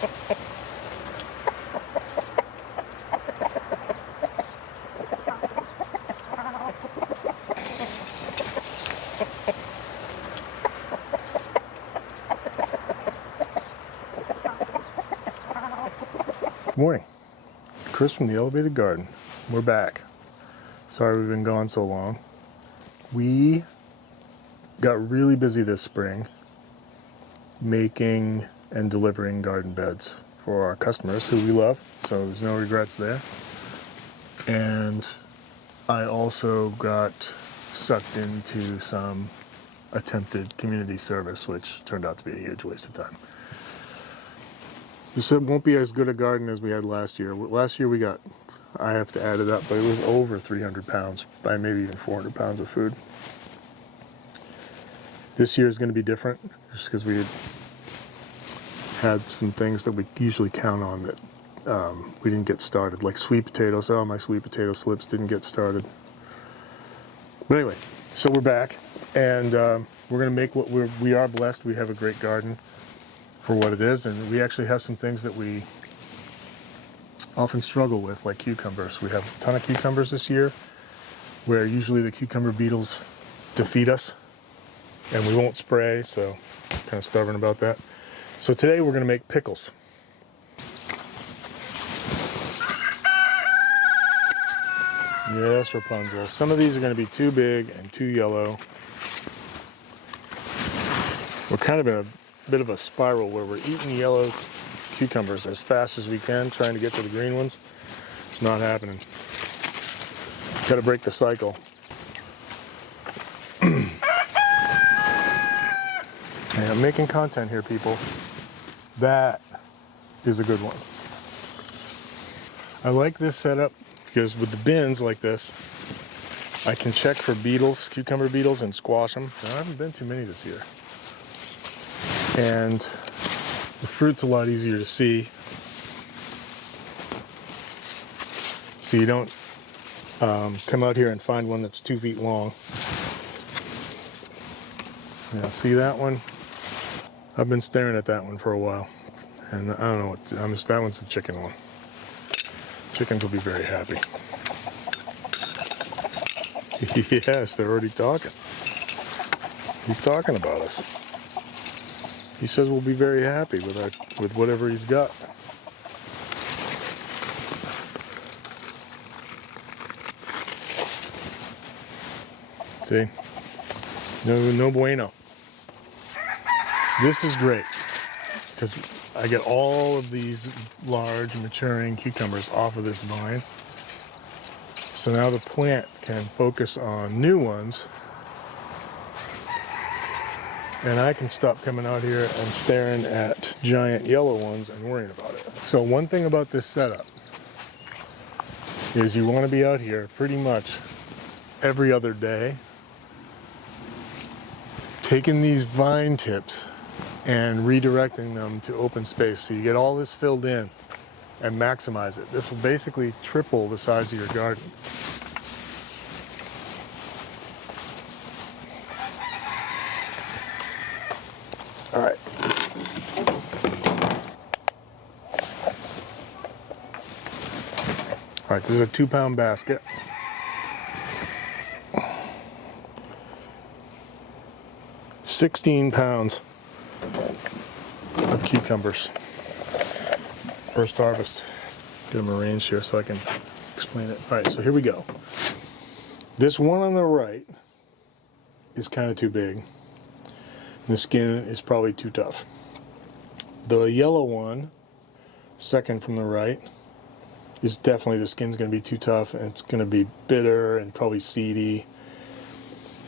Good morning, Chris from the Elevated Garden. We're back. Sorry we've been gone so long. We got really busy this spring making and delivering garden beds for our customers who we love, so there's no regrets there. And I also got sucked into some attempted community service, which turned out to be a huge waste of time. This won't be as good a garden as we had last year. Last year we got, I have to add it up, but it was over 300 pounds, by maybe even 400 pounds of food. This year is going to be different, just because we had some things that we usually count on that we didn't get started, like sweet potatoes. Oh, my sweet potato slips didn't get started. But anyway, so we're back, and we're going to make what we are blessed. We have a great garden for what it is, and we actually have some things that we often struggle with, like cucumbers. We have a ton of cucumbers this year, where usually the cucumber beetles defeat us, and we won't spray, so I'm kind of stubborn about that. So today we're going to make pickles. Yes, Rapunzel. Some of these are going to be too big and too yellow. We're kind of in a bit of a spiral where we're eating yellow cucumbers as fast as we can, trying to get to the green ones. It's not happening. Got to break the cycle. And I'm making content here, people. That is a good one. I like this setup because with the bins like this, I can check for beetles, cucumber beetles, and squash them. There haven't been too many this year. And the fruit's a lot easier to see. So you don't come out here and find one that's 2 feet long. Yeah, see that one? I've been staring at that one for a while. And I don't know what, that one's the chicken one. Chickens will be very happy. Yes, they're already talking. He's talking about us. He says we'll be very happy with whatever he's got. See? No bueno. This is great because I get all of these large maturing cucumbers off of this vine. So now the plant can focus on new ones, and I can stop coming out here and staring at giant yellow ones and worrying about it. So one thing about this setup is you want to be out here pretty much every other day, taking these vine tips and redirecting them to open space. So you get all this filled in and maximize it. This will basically triple the size of your garden. All right. All right, this is a 2-pound basket. £16 of cucumbers. First harvest. Get them arranged here so I can explain it. All right, so here we go. This one on the right is kind of too big. The skin is probably too tough. The yellow one, second from the right, is definitely, the skin's going to be too tough, and it's going to be bitter and probably seedy.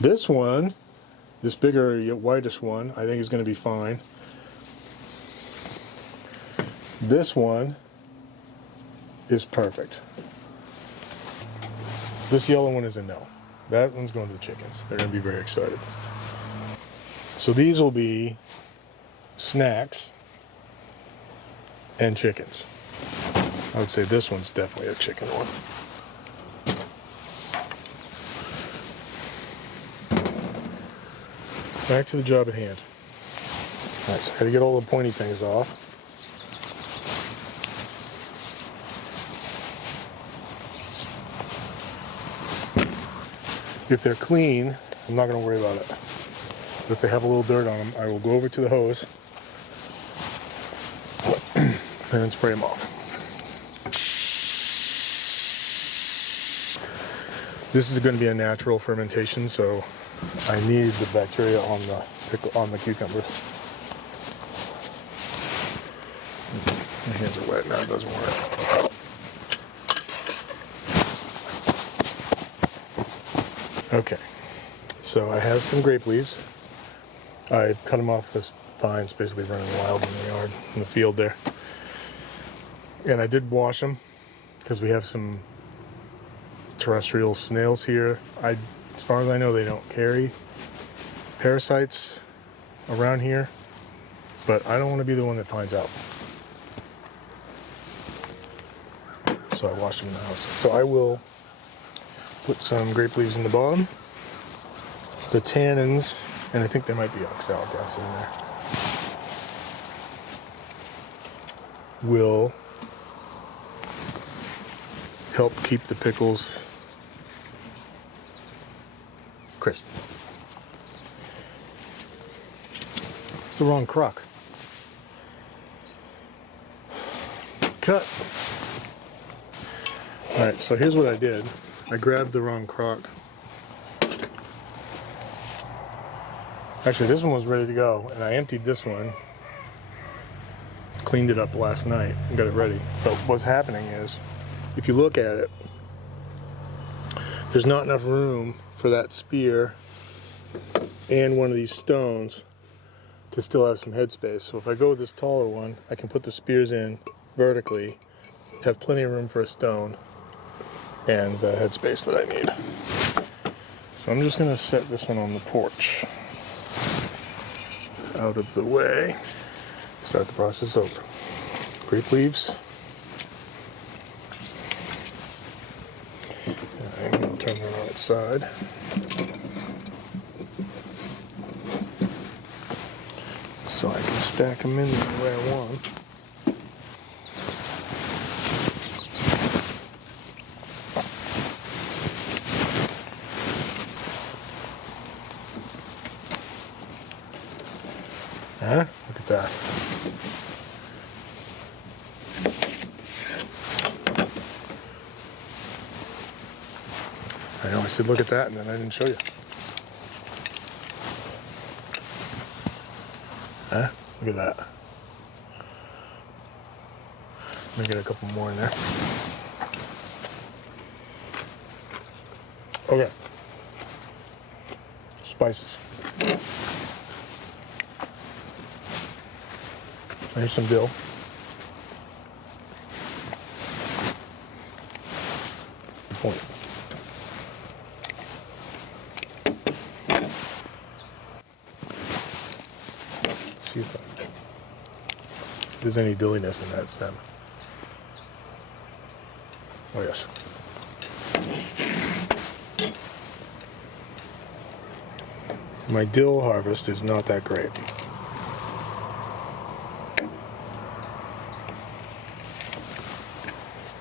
This one, this bigger, whitish one, I think is going to be fine. This one is perfect. This yellow one is a no. That one's going to the chickens. They're going to be very excited. So these will be snacks and chickens. I would say this one's definitely a chicken one. Back to the job at hand. All right, so I gotta get all the pointy things off. If they're clean, I'm not going to worry about it. But if they have a little dirt on them, I will go over to the hose and then spray them off. This is going to be a natural fermentation, so I need the bacteria on the cucumbers. My hands are wet now, it doesn't work. Okay, so I have some grape leaves. I cut them off as vines, basically running wild in the yard, in the field there. And I did wash them because we have some terrestrial snails here. As far as I know, they don't carry parasites around here, but I don't want to be the one that finds out. So I washed them in the house. So I will put some grape leaves in the bottom. The tannins, and I think there might be oxalic acid in there, will help keep the pickles crisp. It's the wrong crock. Cut. Alright, so here's what I did. I grabbed the wrong crock. Actually, this one was ready to go, and I emptied this one, cleaned it up last night, and got it ready. But what's happening is, if you look at it, there's not enough room for that spear and one of these stones to still have some headspace. So if I go with this taller one, I can put the spears in vertically, have plenty of room for a stone, and the headspace that I need. So I'm just going to set this one on the porch, out of the way, start the process over. Grape leaves. And I'm going to turn that on its side. So I can stack them in the way I want. Look at that. I know I said look at that and then I didn't show you. Look at that. Let me get a couple more in there. Okay. Spices. Here's some dill. Point. See if there's any dilliness in that stem. Oh yes. My dill harvest is not that great.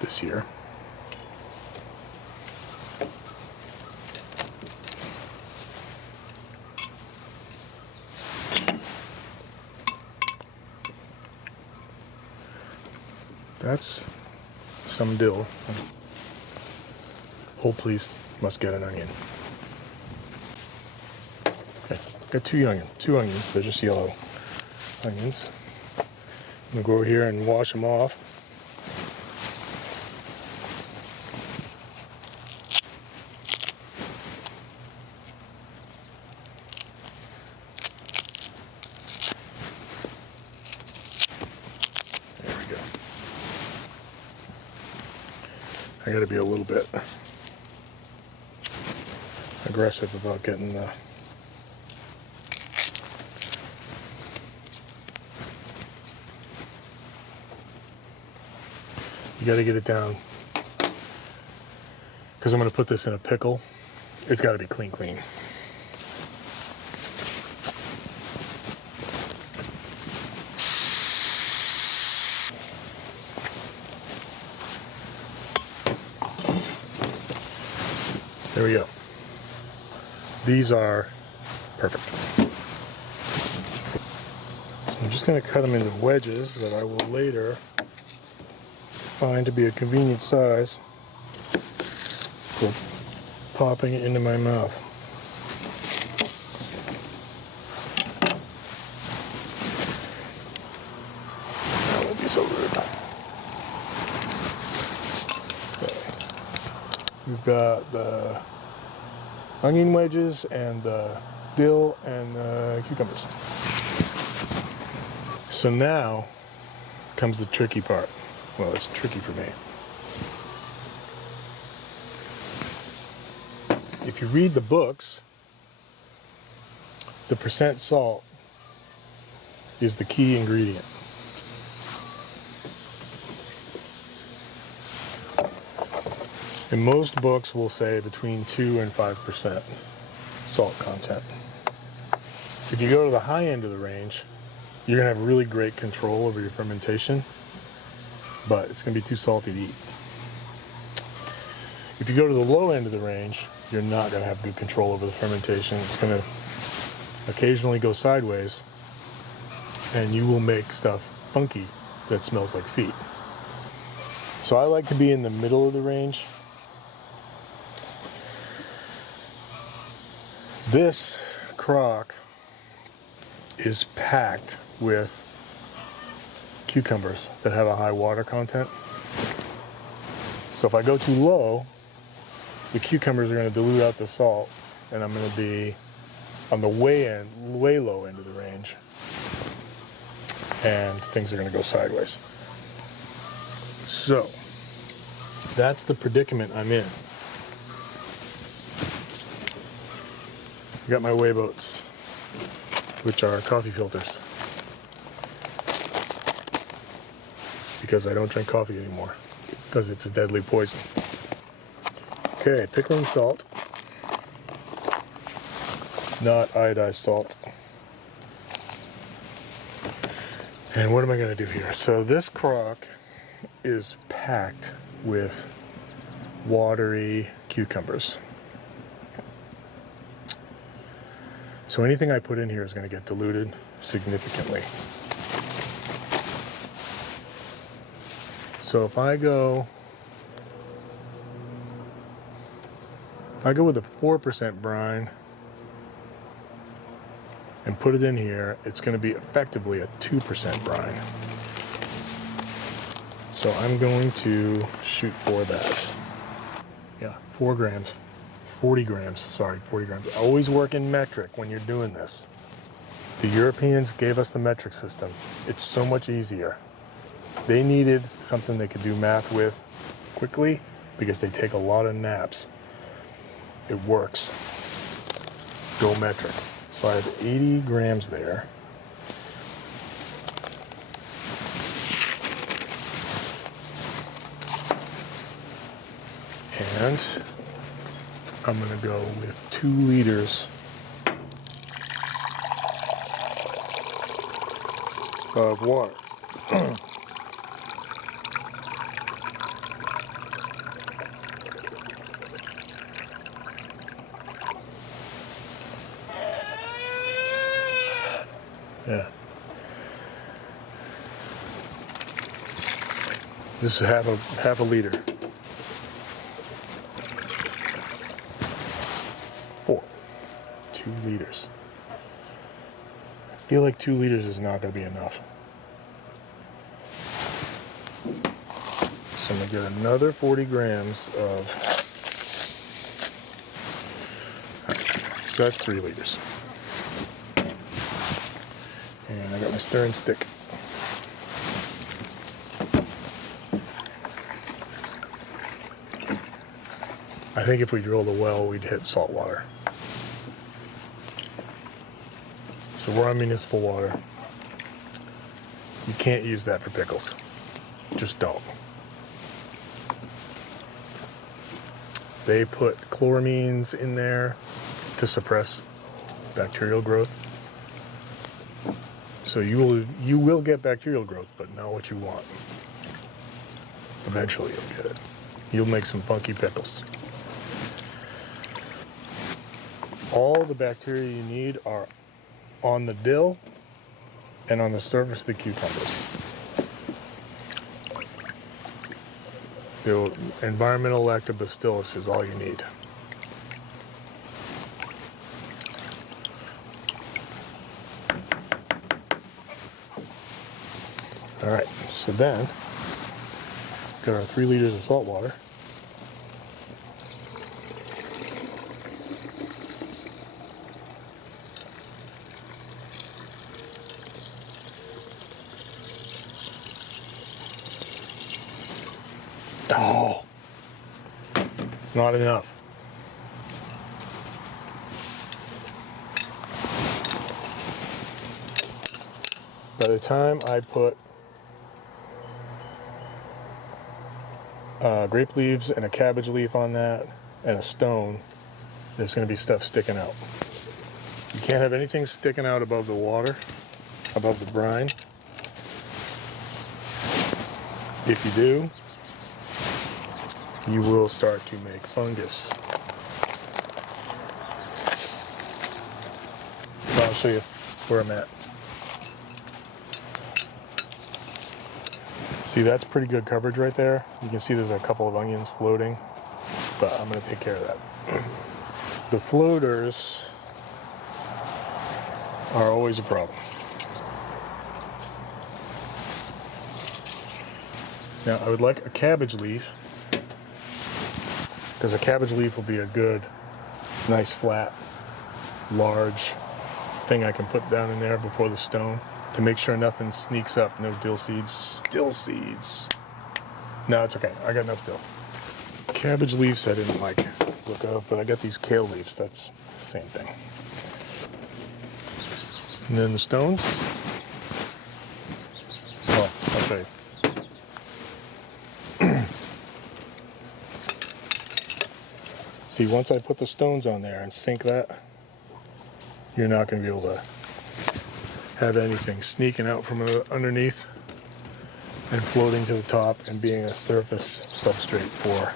This year. That's some dill. Whole piece must get an onion. Okay, got two onions. They're just yellow onions. I'm gonna go over here and wash them off. I gotta be a little bit aggressive about getting the you gotta get it down because I'm gonna put this in a pickle. It's gotta be clean. There we go. These are perfect. So I'm just going to cut them into wedges that I will later find to be a convenient size for popping it into my mouth. That won't be so rude. Okay. We've got the onion wedges and the dill and the cucumbers. So now comes the tricky part. Well, it's tricky for me. If you read the books, the percent salt is the key ingredient. And most books will say between 2 and 5% salt content. If you go to the high end of the range, you're going to have really great control over your fermentation, but it's going to be too salty to eat. If you go to the low end of the range, you're not going to have good control over the fermentation. It's going to occasionally go sideways, and you will make stuff funky that smells like feet. So I like to be in the middle of the range. This crock is packed with cucumbers that have a high water content. So if I go too low, the cucumbers are going to dilute out the salt, and I'm going to be on the way low end of the range, and things are going to go sideways. So that's the predicament I'm in. I got my weigh boats, which are coffee filters, because I don't drink coffee anymore, because it's a deadly poison. Okay, pickling salt, not iodized salt. And what am I going to do here? So this crock is packed with watery cucumbers. So anything I put in here is going to get diluted significantly. So if I go with a 4% brine and put it in here, it's going to be effectively a 2% brine. So I'm going to shoot for that. Yeah, 4 grams. 40 grams, sorry, 40 grams. Always work in metric when you're doing this. The Europeans gave us the metric system. It's so much easier. They needed something they could do math with quickly because they take a lot of naps. It works. Go metric. So I have 80 grams there. And I'm going to go with 2 liters of water. Yeah. This is half a liter. 2 liters. I feel like 2 liters is not going to be enough. So I'm going to get another 40 grams of... So that's 3 liters. And I got my stirring stick. I think if we drilled a well, we'd hit salt water. So we're on municipal water. You can't use that for pickles. Just don't. They put chloramines in there to suppress bacterial growth. So you will get bacterial growth, but not what you want. Eventually you'll get it. You'll make some funky pickles. All the bacteria you need are on the dill and on the surface of the cucumbers. The environmental lactobacillus is all you need. All right, so then, got our 3 liters of salt water. Oh, it's not enough. By the time I put grape leaves and a cabbage leaf on that and a stone, there's going to be stuff sticking out. You can't have anything sticking out above the water, above the brine. If you do, you will start to make fungus. I'll show you where I'm at. See, that's pretty good coverage right there. You can see there's a couple of onions floating, but I'm going to take care of that. The floaters are always a problem. Now, I would like a cabbage leaf, because a cabbage leaf will be a good, nice, flat, large thing I can put down in there before the stone to make sure nothing sneaks up. No dill seeds. Still seeds. No, it's okay. I got enough dill. Cabbage leaves I didn't like look of, but I got these kale leaves. That's the same thing. And then the stones. Oh, okay. See, once I put the stones on there and sink that, you're not going to be able to have anything sneaking out from underneath and floating to the top and being a surface substrate for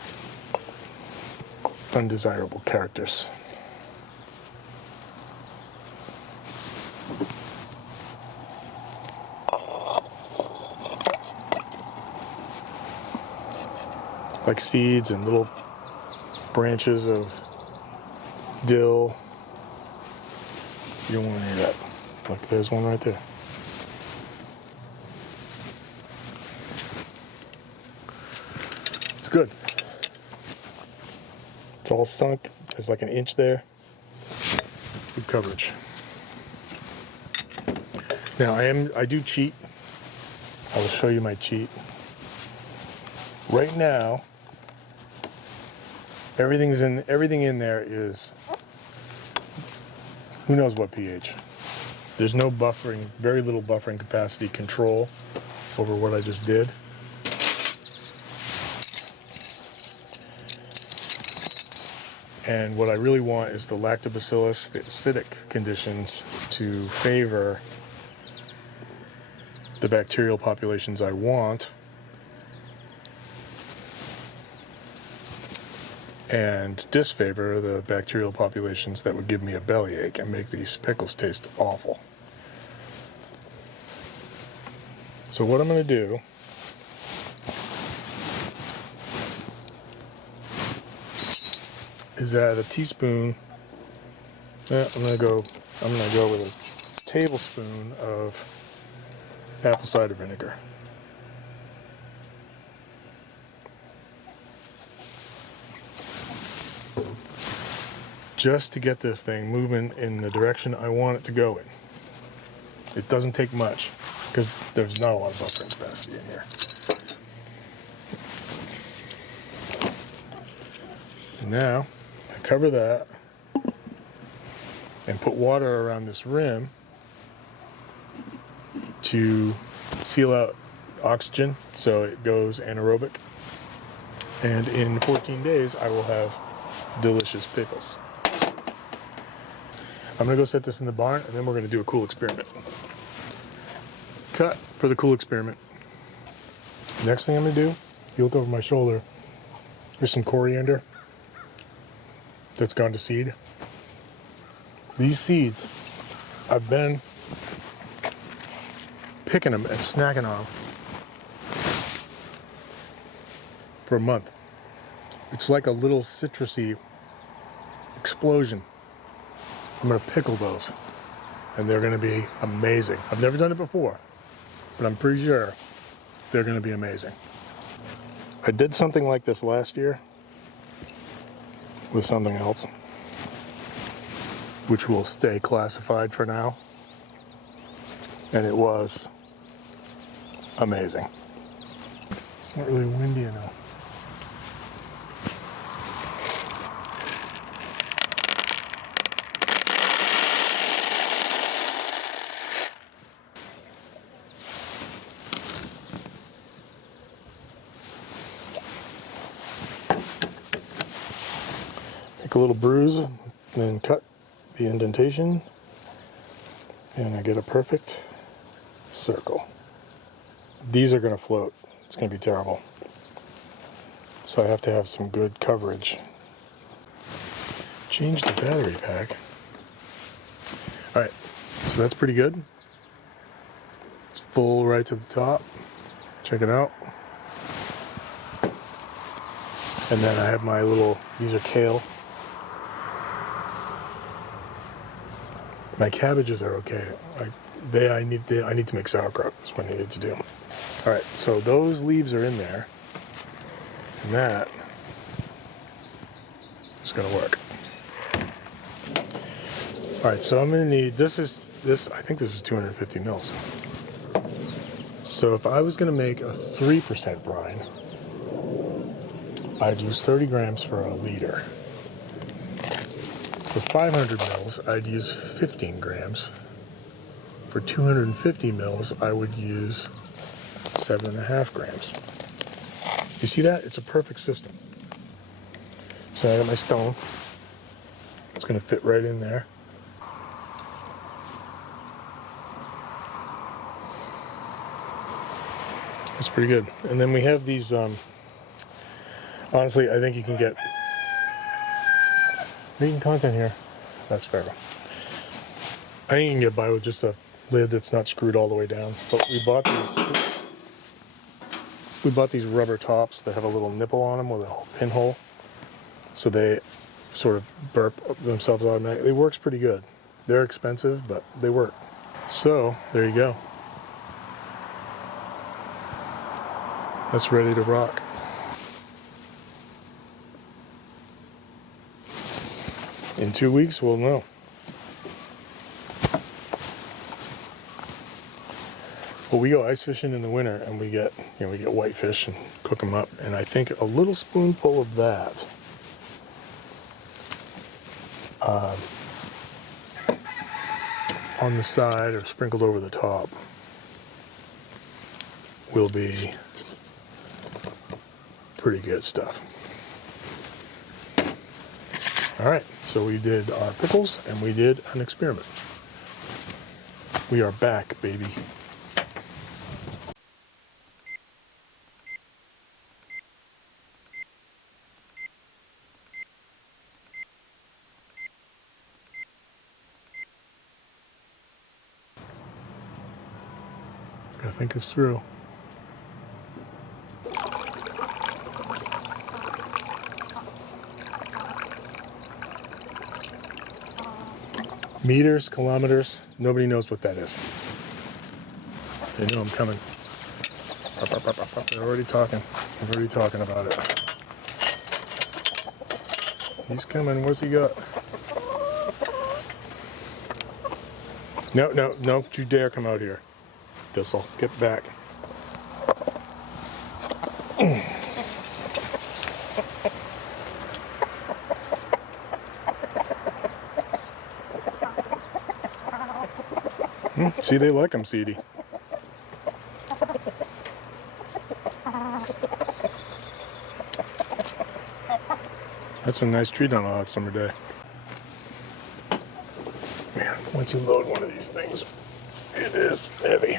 undesirable characters. Like seeds and little branches of dill. You don't want any of that. Look, there's one right there. It's good. It's all sunk. There's like an inch there. Good coverage. Now I do cheat. I will show you my cheat. Right now, everything in there is who knows what pH. There's no buffering, very little buffering capacity control over what I just did. And what I really want is the lactobacillus, the acidic conditions to favor the bacterial populations I want, and disfavor the bacterial populations that would give me a bellyache and make these pickles taste awful. So what I'm going to do is add a teaspoon. I'm going to go with a tablespoon of apple cider vinegar. Just to get this thing moving in the direction I want it to go in. It doesn't take much because there's not a lot of buffering capacity in here. And now I cover that and put water around this rim to seal out oxygen so it goes anaerobic. And in 14 days I will have delicious pickles. I'm going to go set this in the barn, and then we're going to do a cool experiment. Cut for the cool experiment. Next thing I'm going to do, if you look over my shoulder, there's some coriander that's gone to seed. These seeds, I've been picking them and snacking on them for a month. It's like a little citrusy explosion. I'm gonna pickle those and they're gonna be amazing. I've never done it before, but I'm pretty sure they're gonna be amazing. I did something like this last year with something else, which will stay classified for now. And it was amazing. It's not really windy enough. Make a little bruise and then cut the indentation, and I get a perfect circle. These are going to float. It's going to be terrible. So I have to have some good coverage. Change the battery pack. Alright, so that's pretty good. It's full right to the top. Check it out. And then I have my little, these are kale. My cabbages are okay. I need to make sauerkraut. That's what I needed to do. All right, so those leaves are in there, and that is going to work. All right, so I'm going to need this. I think this is 250 mils. So if I was going to make a 3% brine, I'd use 30 grams for a liter. For 500 mils, I'd use 15 grams. For 250 mils, I would use 7.5 grams. You see that? It's a perfect system. So I got my stone. It's going to fit right in there. That's pretty good. And then we have these, honestly, I think you can get vegan content here. That's fair. I think you can get by with just a lid that's not screwed all the way down. But we bought these rubber tops that have a little nipple on them with a pinhole, so they sort of burp themselves automatically. It works pretty good. They're expensive, but they work. So there you go. That's ready to rock. In 2 weeks, we'll know. Well, we go ice fishing in the winter, and we get whitefish and cook them up. And I think a little spoonful of that on the side or sprinkled over the top will be pretty good stuff. All right, so we did our pickles and we did an experiment. We are back, baby. I think it's through. Meters, kilometers, nobody knows what that is. They know I'm coming. They're already talking. They're already talking about it. He's coming. What's he got? No, no, no, don't you dare come out here. This'll get back. See, they like them seedy. That's a nice treat on a hot summer day. Man, once you load one of these things, it is heavy.